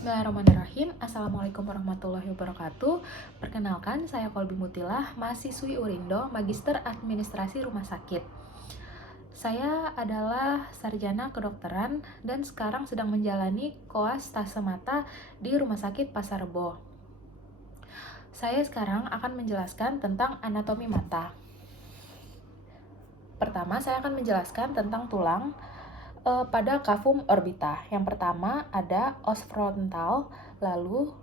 Bismillahirrahmanirrahim. Assalamualaikum warahmatullahi wabarakatuh. Perkenalkan, saya Kolbi Mutilah, mahasiswi Urindo, Magister Administrasi Rumah Sakit. Saya adalah sarjana kedokteran dan sekarang sedang menjalani koas stase mata di Rumah Sakit Pasar Rebo. Saya sekarang akan menjelaskan tentang anatomi mata. Pertama, saya akan menjelaskan tentang tulang pada cavum orbita. Yang pertama ada os frontal, lalu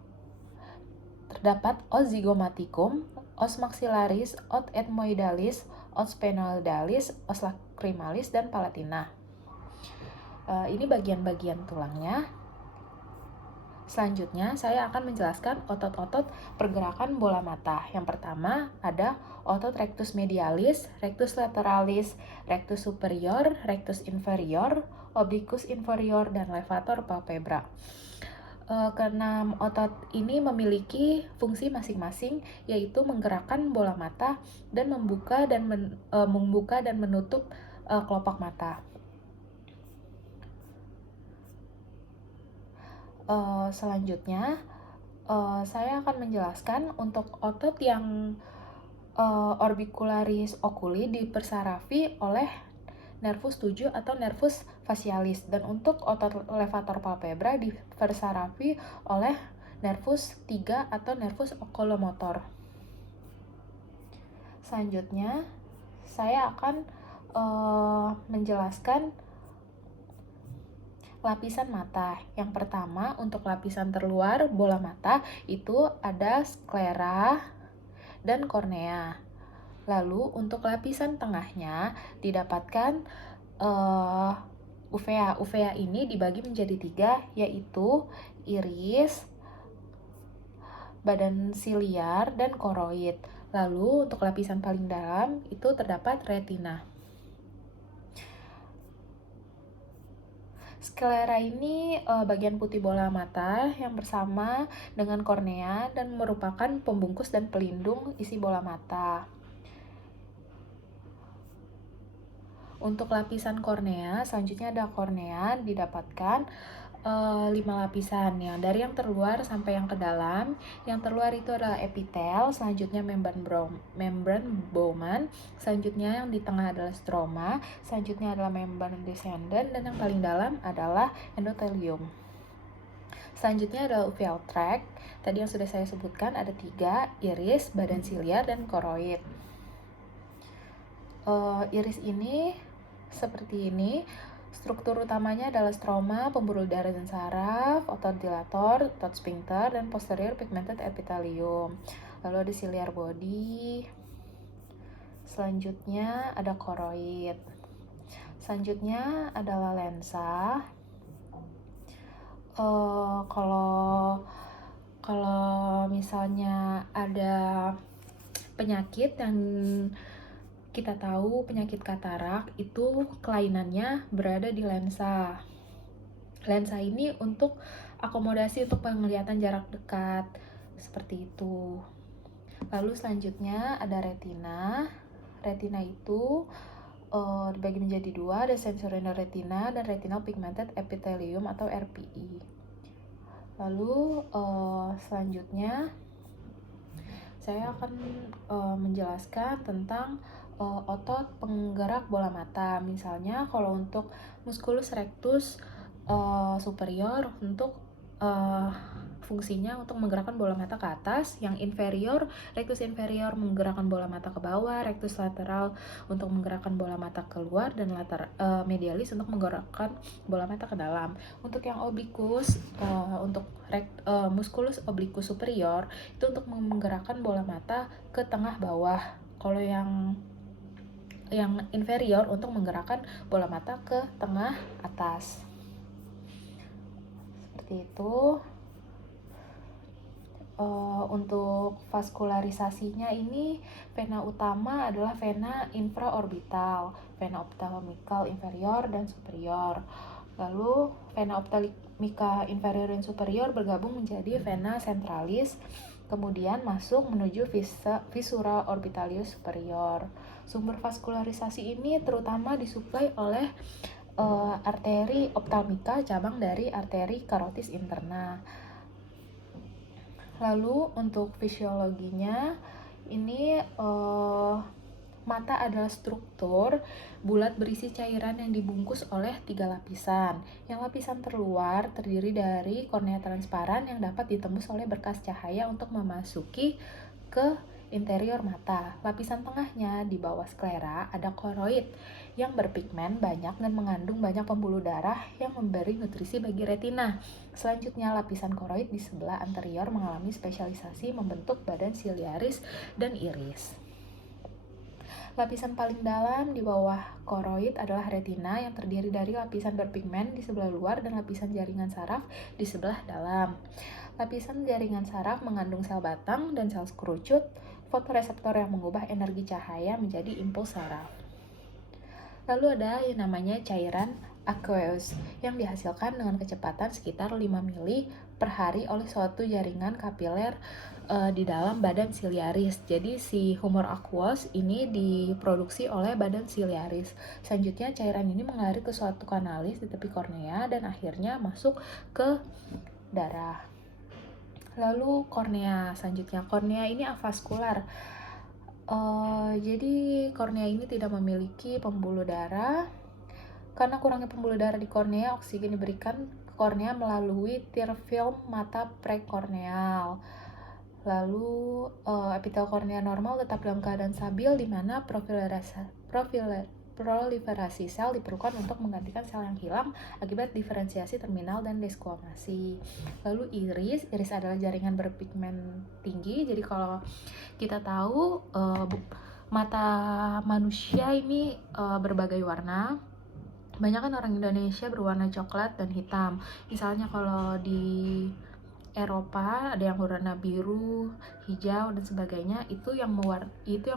terdapat os zygomaticum, os maxillaris, os ethmoidalis, os sphenoidalis, os lacrimalis, dan palatina. Ini bagian-bagian tulangnya. Selanjutnya, saya akan menjelaskan otot-otot pergerakan bola mata. Yang pertama ada otot rectus medialis, rectus lateralis, rectus superior, rectus inferior, obliquus inferior, dan levator palpebra. Keenam otot ini memiliki fungsi masing-masing, yaitu menggerakkan bola mata dan membuka dan menutup kelopak mata. Selanjutnya, saya akan menjelaskan untuk otot yang orbicularis oculi dipersarafi oleh nervus 7 atau nervus facialis, dan untuk otot levator palpebra dipersarafi oleh nervus 3 atau nervus oculomotor. Selanjutnya, saya akan menjelaskan lapisan mata. Yang pertama, untuk lapisan terluar bola mata itu ada sklera dan kornea. Lalu untuk lapisan tengahnya didapatkan uvea. Uvea ini dibagi menjadi 3, yaitu iris, badan siliar, dan koroid. Lalu untuk lapisan paling dalam itu terdapat retina. Sklera ini bagian putih bola mata yang bersama dengan kornea dan merupakan pembungkus dan pelindung isi bola mata. Untuk lapisan kornea, selanjutnya ada kornea didapatkan 5 lapisan, ya, dari yang terluar sampai yang ke dalam. Yang terluar itu adalah epitel, selanjutnya membran Bowman, selanjutnya yang di tengah adalah stroma, selanjutnya adalah membran descendant, dan yang paling dalam adalah endothelium. Selanjutnya adalah uveal tract. Tadi yang sudah saya sebutkan ada 3, iris, badan siliar, dan koroid. Iris ini seperti ini. Struktur utamanya adalah stroma, pembuluh darah dan saraf, otot dilator, otot sphincter, dan posterior pigmented epithelium. Lalu ada ciliar body. Selanjutnya ada koroid. Selanjutnya adalah lensa. Kalau misalnya ada penyakit yang kita tahu, penyakit katarak itu kelainannya berada di lensa. Lensa ini untuk akomodasi untuk penglihatan jarak dekat, seperti itu. Lalu selanjutnya ada retina. Retina itu dibagi menjadi 2, ada sensorinal retina dan retinal pigmented epithelium atau RPE. Lalu selanjutnya saya akan menjelaskan tentang otot penggerak bola mata. Misalnya kalau untuk musculus rectus superior untuk fungsinya untuk menggerakkan bola mata ke atas, yang inferior, rectus inferior menggerakkan bola mata ke bawah, rectus lateral untuk menggerakkan bola mata keluar, dan medialis untuk menggerakkan bola mata ke dalam. Untuk yang obliquus, untuk musculus obliquus superior itu untuk menggerakkan bola mata ke tengah bawah. Kalau yang inferior untuk menggerakkan bola mata ke tengah atas. Seperti itu. Untuk vaskularisasinya ini, vena utama adalah vena infraorbital, vena ophthalmical inferior dan superior. Lalu vena ophthalmica inferior dan superior bergabung menjadi vena centralis, kemudian masuk menuju visura orbitalius superior. Sumber vaskularisasi ini terutama disuplai oleh arteri optalmika cabang dari arteri karotis interna. Lalu untuk fisiologinya ini mata adalah struktur bulat berisi cairan yang dibungkus oleh 3 lapisan. Yang lapisan terluar terdiri dari kornea transparan yang dapat ditembus oleh berkas cahaya untuk memasuki ke interior mata. Lapisan tengahnya di bawah sklera ada koroid yang berpigmen banyak dan mengandung banyak pembuluh darah yang memberi nutrisi bagi retina. Selanjutnya, lapisan koroid di sebelah anterior mengalami spesialisasi membentuk badan siliaris dan iris. Lapisan paling dalam di bawah koroid adalah retina yang terdiri dari lapisan berpigmen di sebelah luar dan lapisan jaringan saraf di sebelah dalam. Lapisan jaringan saraf mengandung sel batang dan sel kerucut, fotoreseptor yang mengubah energi cahaya menjadi impuls saraf. Lalu ada yang namanya cairan aqueous yang dihasilkan dengan kecepatan sekitar 5 mili per hari oleh suatu jaringan kapiler di dalam badan siliaris. Jadi si humor aqueous ini diproduksi oleh badan siliaris. Selanjutnya cairan ini mengalir ke suatu kanalis di tepi kornea dan akhirnya masuk ke darah. Lalu kornea, selanjutnya kornea ini avaskular. Jadi kornea ini tidak memiliki pembuluh darah. Karena kurangnya pembuluh darah di kornea, oksigen diberikan ke kornea melalui tear film mata prekorneal. Lalu epitel kornea normal tetap dalam keadaan stabil di mana proliferasi sel diperlukan untuk menggantikan sel yang hilang akibat diferensiasi terminal dan desquamasi. Lalu iris adalah jaringan berpigmen tinggi. Jadi kalau kita tahu mata manusia ini berbagai warna. Banyak kan orang Indonesia berwarna coklat dan hitam. Misalnya kalau di Eropa ada yang berwarna biru, hijau dan sebagainya. Itu yang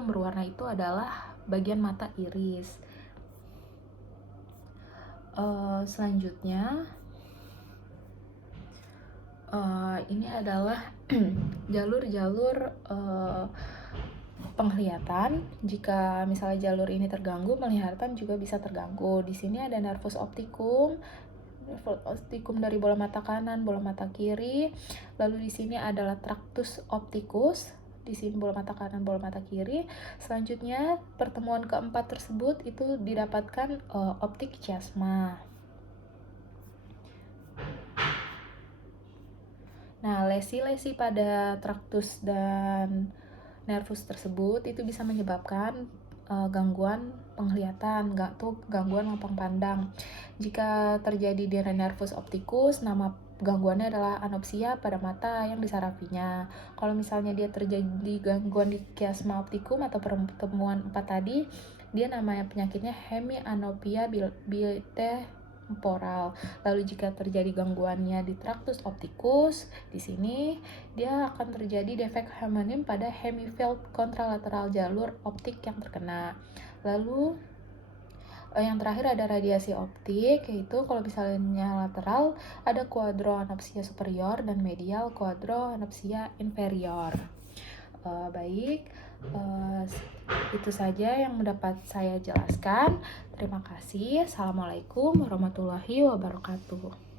berwarna itu adalah bagian mata iris. Selanjutnya ini adalah jalur-jalur penglihatan. Jika misalnya jalur ini terganggu, penglihatan juga bisa terganggu. Di sini ada nervus opticum dari bola mata kanan, bola mata kiri. Lalu di sini adalah tractus opticus. Di sini bola mata kanan, bola mata kiri. Selanjutnya pertemuan keempat tersebut itu didapatkan optik chiasma. Nah, lesi-lesi pada tractus dan nervus tersebut itu bisa menyebabkan gangguan penglihatan, gangguan lapang pandang. Jika terjadi di nervus opticus, nama gangguannya adalah anopsia pada mata yang disarafinya. Kalau misalnya dia terjadi gangguan di chiasma opticum atau pertemuan 4 tadi, dia namanya penyakitnya hemianopia bitemporal. Lalu jika terjadi gangguannya di tractus opticus, di sini dia akan terjadi defek hemonim pada hemifield kontralateral jalur optik yang terkena. Lalu yang terakhir ada radiasi optik, yaitu kalau misalnya lateral ada quadroanopsia superior dan medial quadroanopsia inferior. Baik, itu saja yang dapat saya jelaskan. Terima kasih. Assalamualaikum warahmatullahi wabarakatuh.